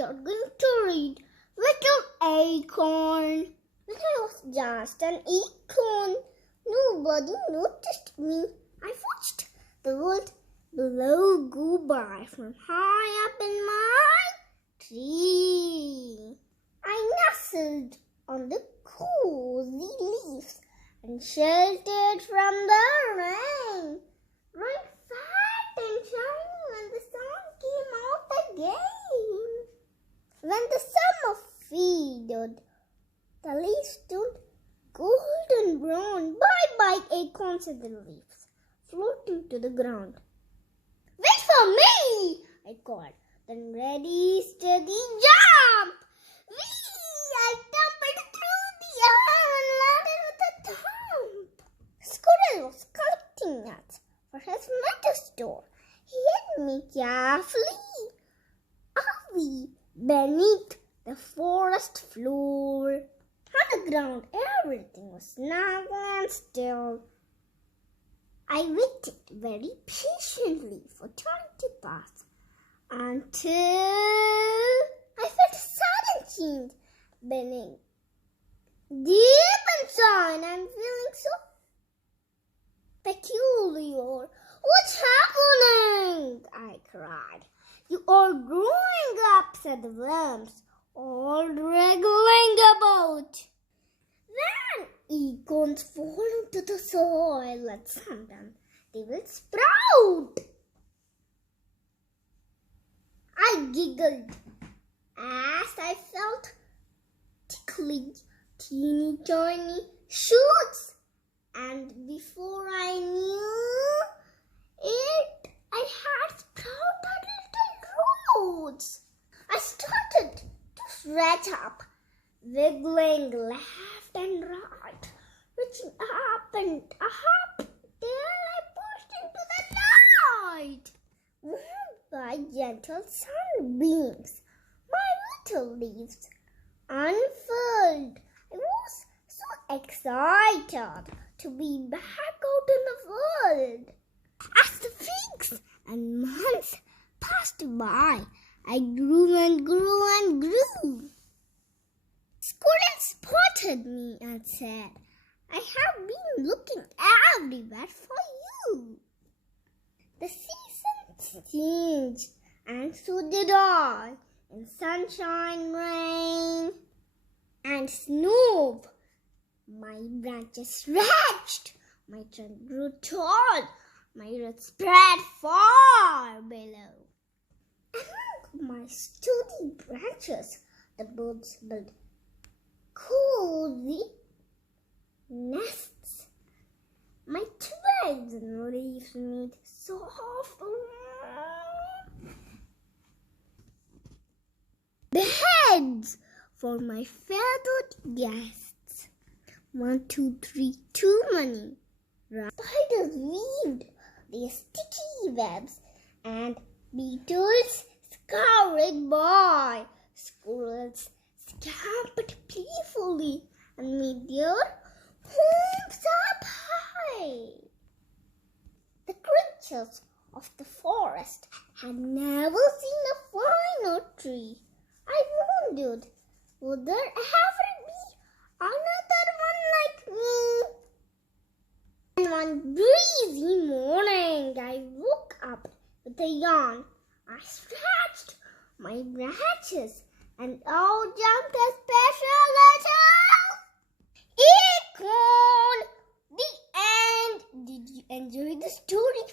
we are going to read Little Acorn. I was just an acorn. Nobody noticed me. I watched the world below go by from high up in my tree. I nestled on the cozy leaves and sheltered from the rain. Right fat and shiny when the sun came out again. When the summer faded, the leaves turned golden brown. Bye-bye, acorns, said the leaves, floating to the ground. Wait for me, I called. Then ready, steady, jump! Whee! I tumbled through the air and landed with a thump. Squirrel was collecting nuts for his meadow store. He hid me carefully away beneath the forest floor. On the ground, everything was snug and still. I waited very patiently for time to pass until I felt a sudden change beneath. Deep inside, I'm feeling so peculiar. What's happening? I cried. You are growing up, said the worms, all wriggling about. Then acorns fall into the soil and sometime they will sprout. I giggled as I felt tickly, teeny tiny shoots, and before I knew it, I had sprouted little roots. I started to stretch up, wiggling left and right, reaching up and up, till I pushed into the night. Warmed by gentle sunbeams, my little leaves unfurled. I was so excited to be back out in the world. As the weeks and months passed by, I grew and grew and grew. Squirrel spotted me and said, I have been looking everywhere for you. The seasons changed, and so did I, in sunshine, rain, and snow. My branches stretched, my trunk grew tall, my roots spread far below. Among my sturdy branches, the birds built cozy nests. My twigs and leaves made soft beds for my feathered guests. 1, 2, 3, too many. Spiders weaved their sticky webs, and beetles scurried by. Squirrels scampered playfully and made their homes up high. The creatures of the forest had never seen a finer tree. I wondered, would there ever be another one like me? And one breezy morning, I woke up with a yawn. I stretched my branches and out jumped a special little acorn. The end. Did you enjoy the story,